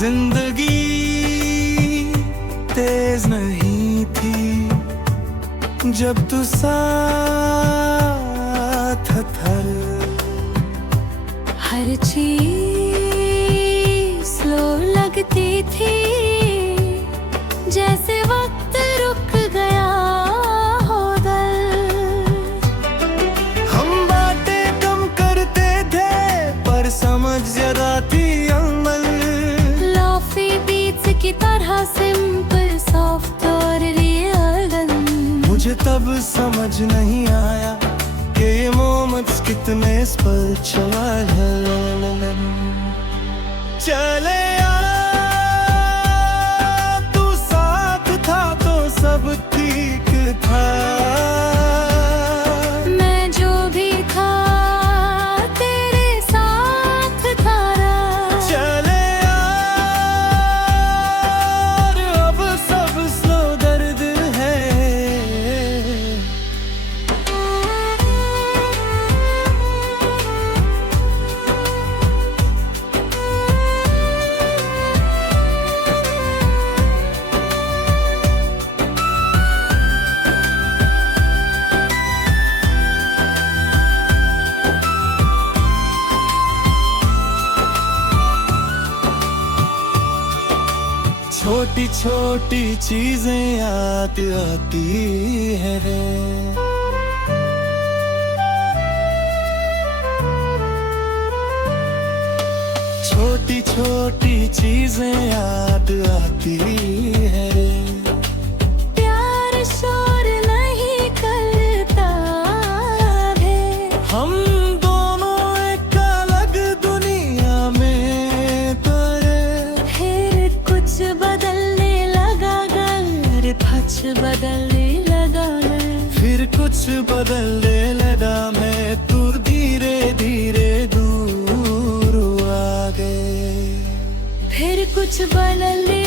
जिंदगी तेज नहीं थी जब तू साथ था। हर चीज स्लो लगती थी, जैसे वक्त रुक गया हो दल। हम बातें कम करते थे पर समझ ज्यादा थी अमल। लॉफी बीट्स की तरह सिंपल सॉफ्ट और रियल। मुझे तब समझ नहीं आया कि ये मोमेंट्स कितने स्पेशल है। चले आ, तू साथ था तो सब ठीक था। मैं जो भी था तेरे साथ था। चले आ, अब सब स्लो दर्द है। छोटी छोटी चीजें याद आती है रे। छोटी छोटी चीजें याद आती है रे। प्यार शोर नहीं करता है। हम दोनों एक अलग दुनिया में तरे। फिर कुछ बदलने लगा घर, कुछ बदलने लगा घर। फिर कुछ बदलने लगा मैं, तू धीरे धीरे दूर आ गए। फिर कुछ बदलने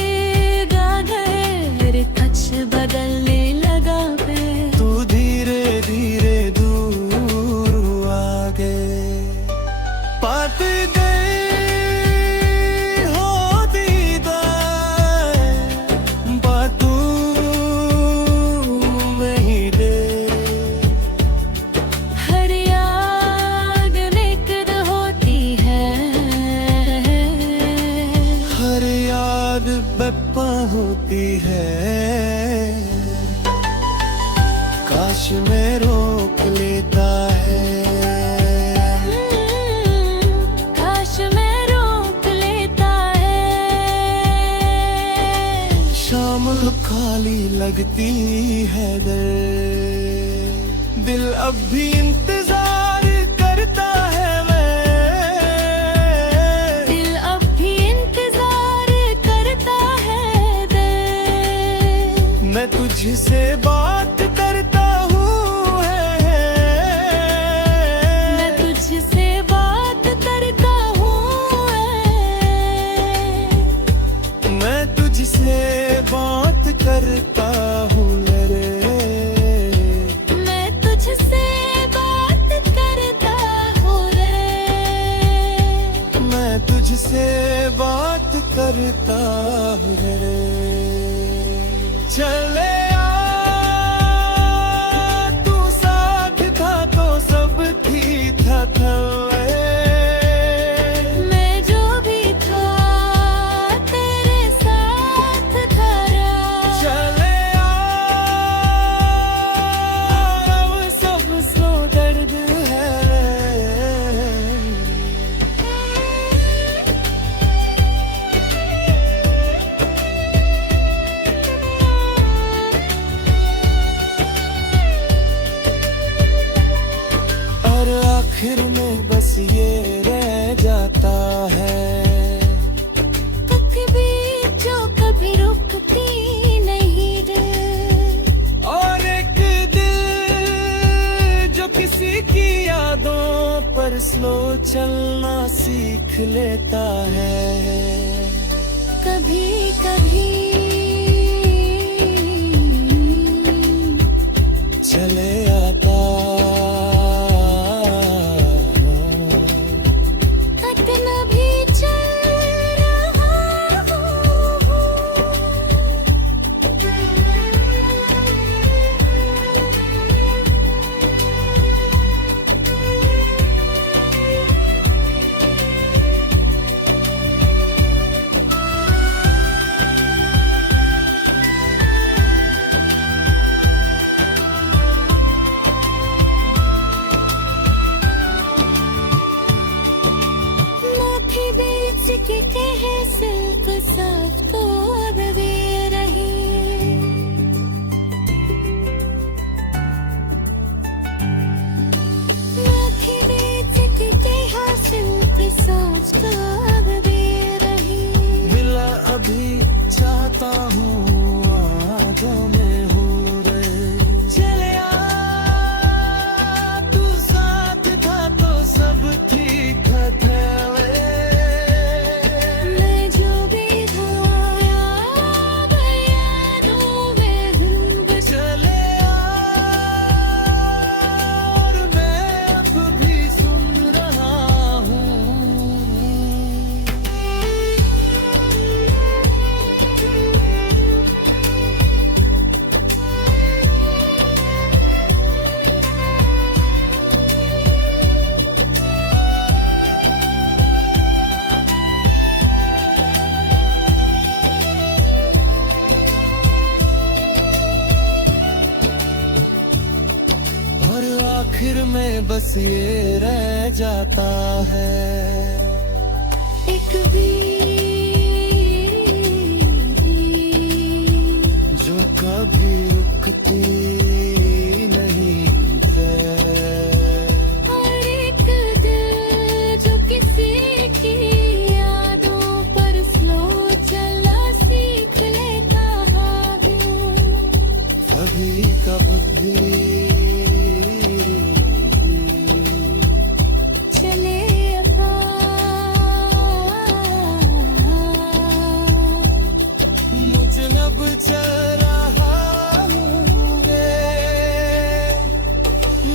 लगा घर, कुछ बदलने लगा मैं। तू धीरे धीरे दूर आ गए। बात गई होती बातों में ही दे। हर याद निकट होती है। हर याद बेपा होती है। काश मैं रोक लेता है। काश मैं रोक लेता है। शाम खाली लगती है दिल अब भी इंतजार करता है। दिल अब भी इंतजार करता है। मैं तुझसे बात करता हूँ मैं तुझसे बात करता हूँ। मैं तुझसे बात करता हूँ रे। मैं तुझसे बात करता हूँ रे। मैं तुझसे बात करता हूँ रे। चले आ, तू साथ था तो सब ठीक था। मैं जो भी था तेरे साथ था। चले आ, अब सब स्लो दर्द है। और आखिर में बस ये रह जाता है। तकदीर जो कभी रुकती नहीं रे। और एक दिल जो किसी की यादों पर स्लो चलना सीख लेता है। कभी कभी चले आता कितना भी चल रहा सोचता भी रही। मिला अभी चाहता हूँ आँखों में हूँ रे। चले आ तू साथ था तो सब ठीक था वे। मैं जो भी था याद यादों में हूँ बस। चले आ और मैं अब भी सुन रहा हूँ। और आखिर में बस ये रह जाता है एक भी जो कभी रुकती नहीं है। हर एक दिल जो किसी की यादों पर स्लो चला सीख लेता है। कभी कभी चले आता मुझे नब चल रहा हूँ रे।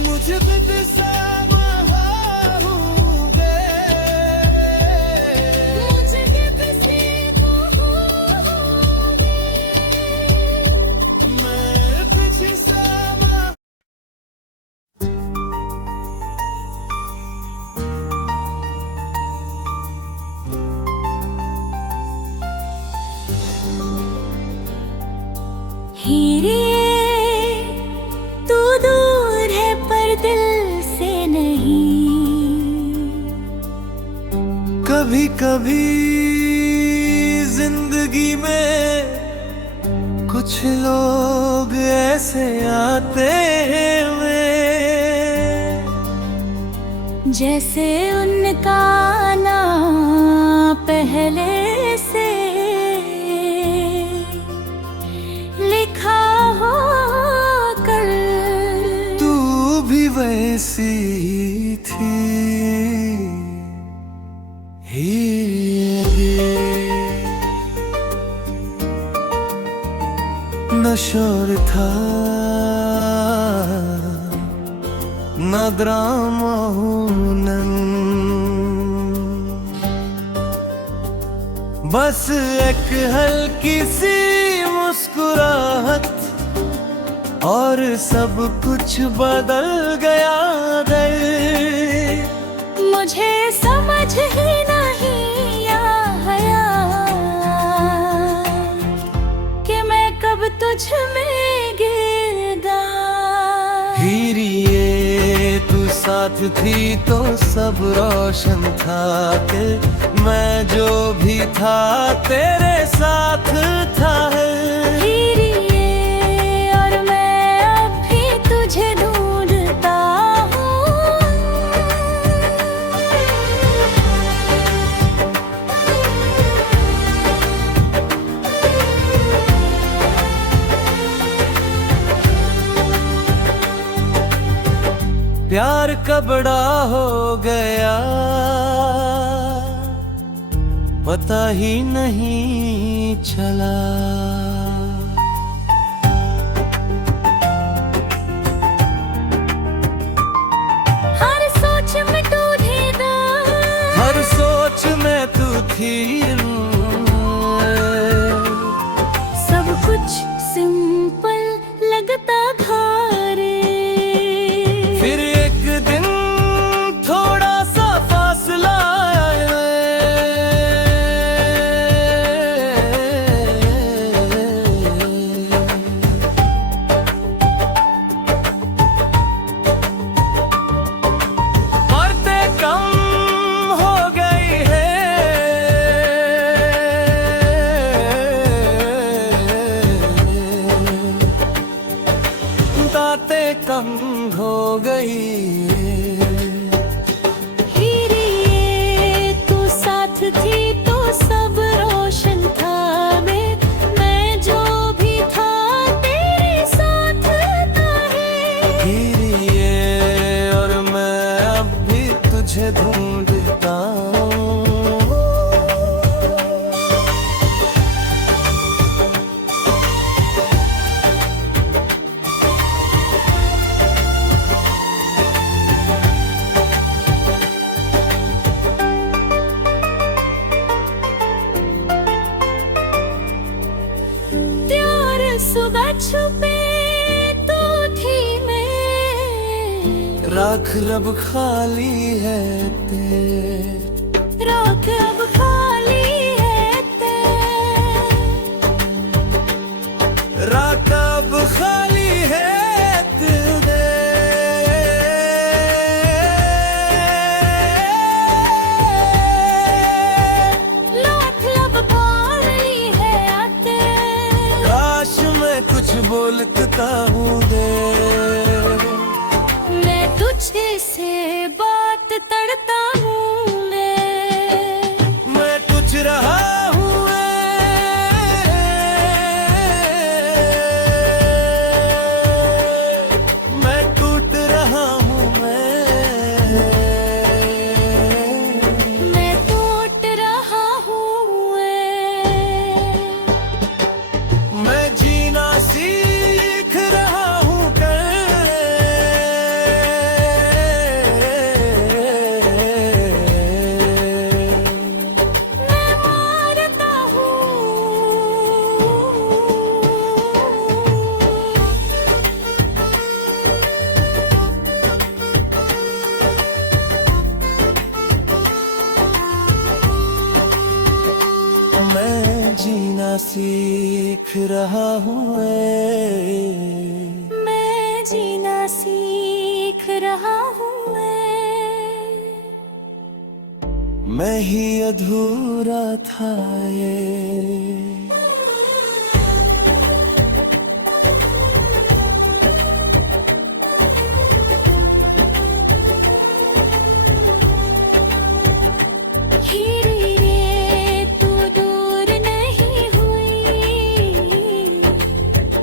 मुझे बिदसामा हूँ रे। मुझे किसी को होगी। मैं बिदसामा। हीरे तू दूर है पर दिल से नहीं। कभी कभी जिंदगी में कुछ लोग ऐसे आते हुए जैसे उनका नाम पहले से लिखा हो कर। तू भी वैसी थी हीरे। न शोर था न ड्रामा हुनन। बस एक हल्की सी मुस्कुराहट और सब कुछ बदल गया दर। मुझे समझ ही नहीं आया कि मैं कब तुझ में गिर गया। हीरिए तू साथ थी तो सब रोशन था कि मैं जो भी था तेरे साथ था। हीरिए और मैं अब भी तुझे ढूंढता हूँ। प्यार का बड़ा हो गया पता ही नहीं चला। हर सोच में तू थी ना। हर सोच में तू थी। सब कुछ सिंपल लगता था रे। फिर एक दिन थोड़ा सा फासला बातें कम हो गई है। बातें कम हो गई। हीरिए छुपे तू थी मैं, राख रब खाली है तेरे, राख अब खाली है ते, रात अब खाली है तेरे। लाख लब खाली है आते, काश मैं कुछ बोलता हूँ दे, मैं तुझे से बात करता हूँ मैं तुझ रहा हूँ मैं टूट रहा हूँ मैं टूट रहा हूँ मैं जीना सीख रहा हूँ मैं मारता हूँ। मैं जीना सीख रहा हूँ मैं जीना सीख रहा हूँ मैं ही अधूरा था ये। हीरे रे तू दूर नहीं हुई,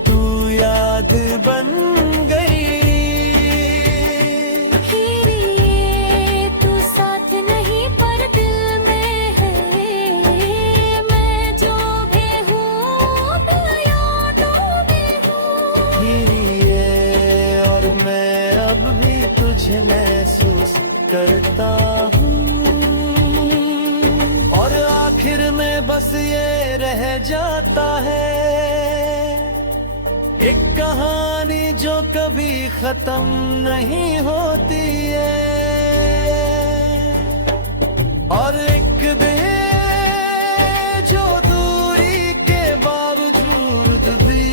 तू याद बन गई, हीरे तू साथ नहीं पर दिल में है, मैं जो भी हूँ यादों में हूँ। हीरी और मैं अब भी तुझे महसूस करता हूँ, और आखिर में बस ये रह जाता है एक कहानी जो कभी खत्म नहीं होती है, और एक दिन जो दूरी के बावजूद भी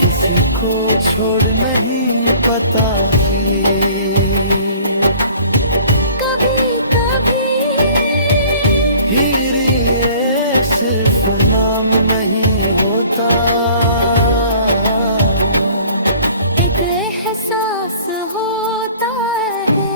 किसी को छोड़ नहीं पता कि कभी कभी हीरी ये सिर्फ नाम नहीं होता, एक एहसास होता है।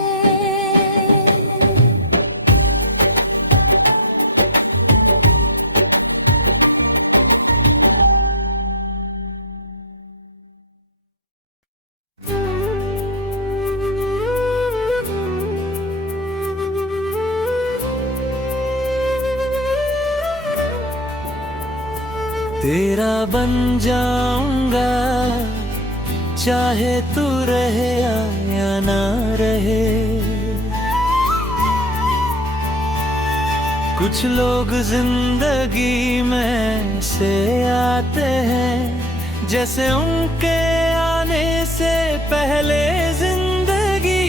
तेरा बन जाऊंगा चाहे तू रहे या ना रहे। कुछ लोग जिंदगी में से आते हैं जैसे उनके आने से पहले जिंदगी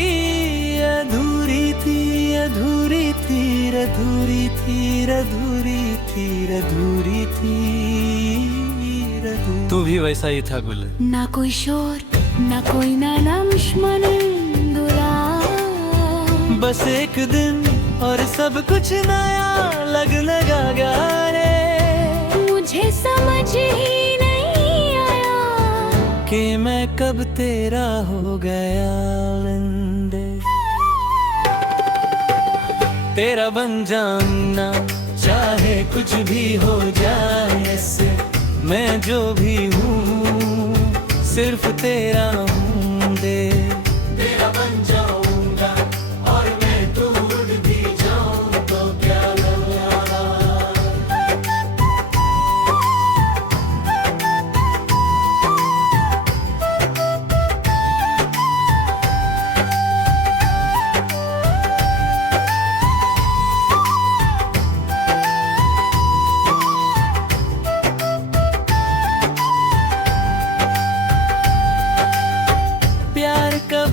अधूरी थी, अधूरी थी, अधूरी थी, अधूरी थी, अधूरी थी। तू भी वैसा ही था गुल। ना कोई शोर ना कोई दुश्मन दुला, बस एक दिन और सब कुछ नया लगने लगा रे। मुझे समझ ही नहीं आया कि मैं कब तेरा हो गया लिंदे। तेरा बन जाना चाहे कुछ भी हो जाए, ऐसे मैं जो भी हूँ सिर्फ तेरा हूँ दे। तेरा बन जाऊंगा और मैं दूर भी जाऊं तो क्या लगा।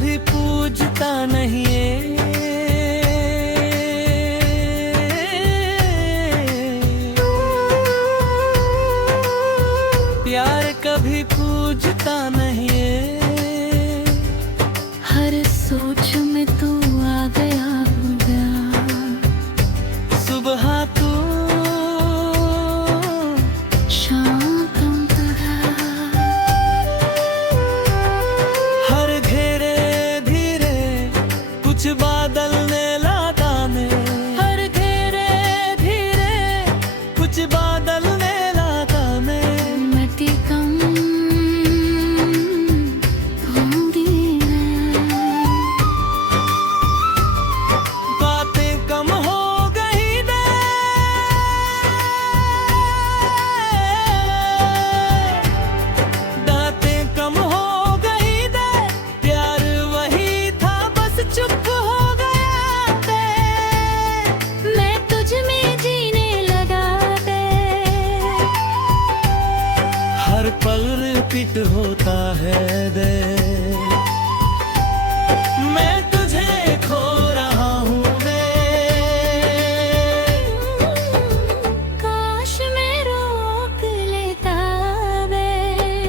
कभी पूछता नहीं ये, प्यार कभी पूछता नहीं ये। हर सोच में तू आ गया सुबह तू शाम कम तरह, हर घेरे धीरे कुछ बादल ने लाता में, हर घेरे धीरे कुछ बादल ने लाता में। मिट्टी कम होंगी बातें कम हो गई दे, बातें कम हो गई दे, प्यार वही था बस चुप हो गया दे। मैं तुझ में जीने लगा दे, हर पल रिपीट होता है दे, मैं तुझे खो रहा हूँ दे। काश मैं रोक लेता वे,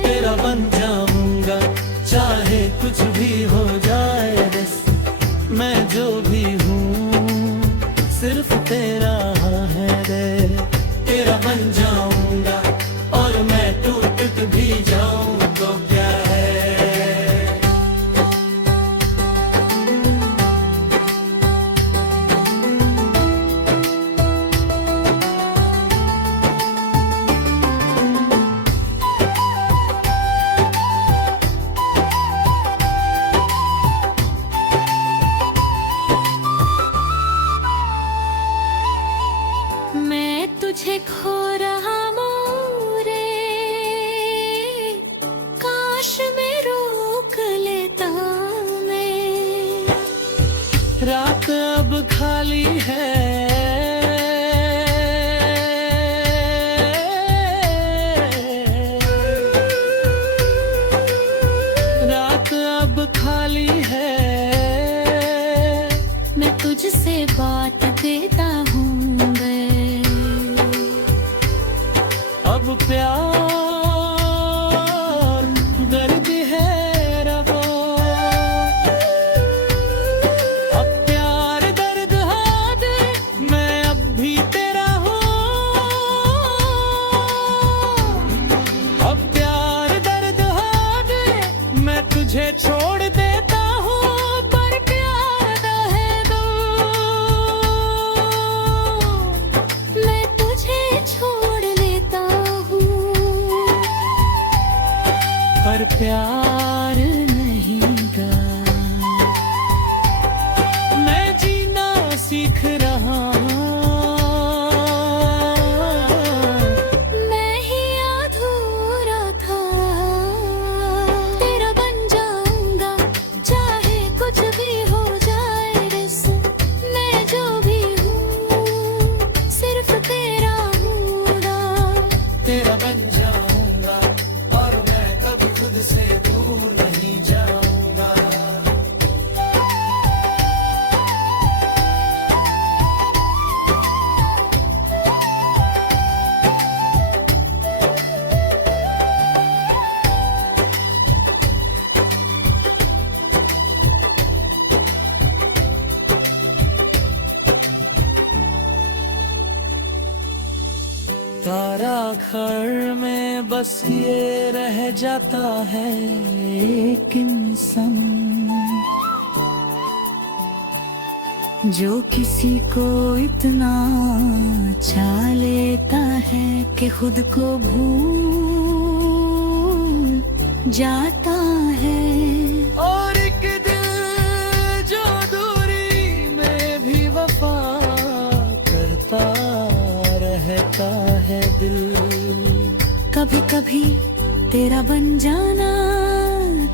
तेरा बन जाऊंगा चाहे कुछ भी हो जाए बस, मैं जो भी हूँ सिर्फ तेरा है रे। तेरा बन जाऊंगा और मैं टूट भी जाऊं तो क्या है। मैं तुझे खो रहा हूँ रे, काश मैं रोक लेता मैं। रात अब खाली है, रात अब खाली है, मैं तुझसे बात देता हूँ मैं। अब प्यार दर्द है रबा, अब प्यार दर्द है दे, मैं अब भी तेरा हूँ। अब प्यार दर्द है दे, मैं तुझे छोड़ देता हूँ, पर प्यार है दो। मैं तुझे छोड़ लेता हूँ, पर प्यार नहीं गा। मैं जीना सीख रहा मैं ही अधूरा था। तेरा बन जाऊंगा चाहे कुछ भी हो जाए बस, मैं जो भी हूँ सिर्फ तेरा हूँ ना। तेरा बन जाऊंगा और मैं कभी खुद से दूर नहीं जाऊंगा। तारा घर में बस ये रह जाता है एक इंसान, जो किसी को इतना अच्छा लेता है कि खुद को भूल जाता है। और एक दिल जो दूरी में भी वफा करता रहता है दिल। कभी कभी तेरा बन जाना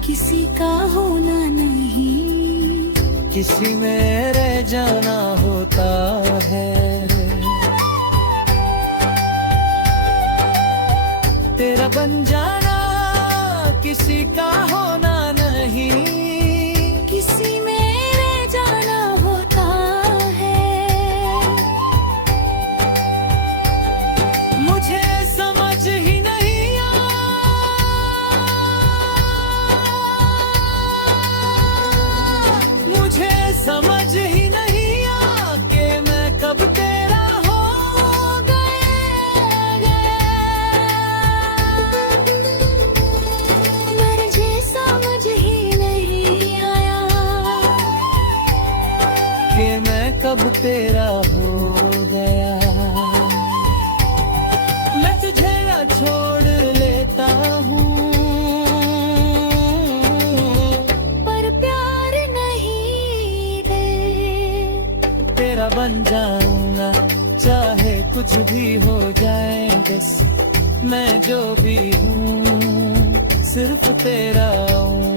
किसी का होना नहीं, किसी में रह जाना होता है। तेरा बन जाना किसी का होना नहीं, तेरा हो गया। मैं तुझे ना छोड़ लेता हूँ, पर प्यार नहीं दे। तेरा बन जाऊंगा चाहे कुछ भी हो जाए, बस मैं जो भी हूँ सिर्फ तेरा हूँ।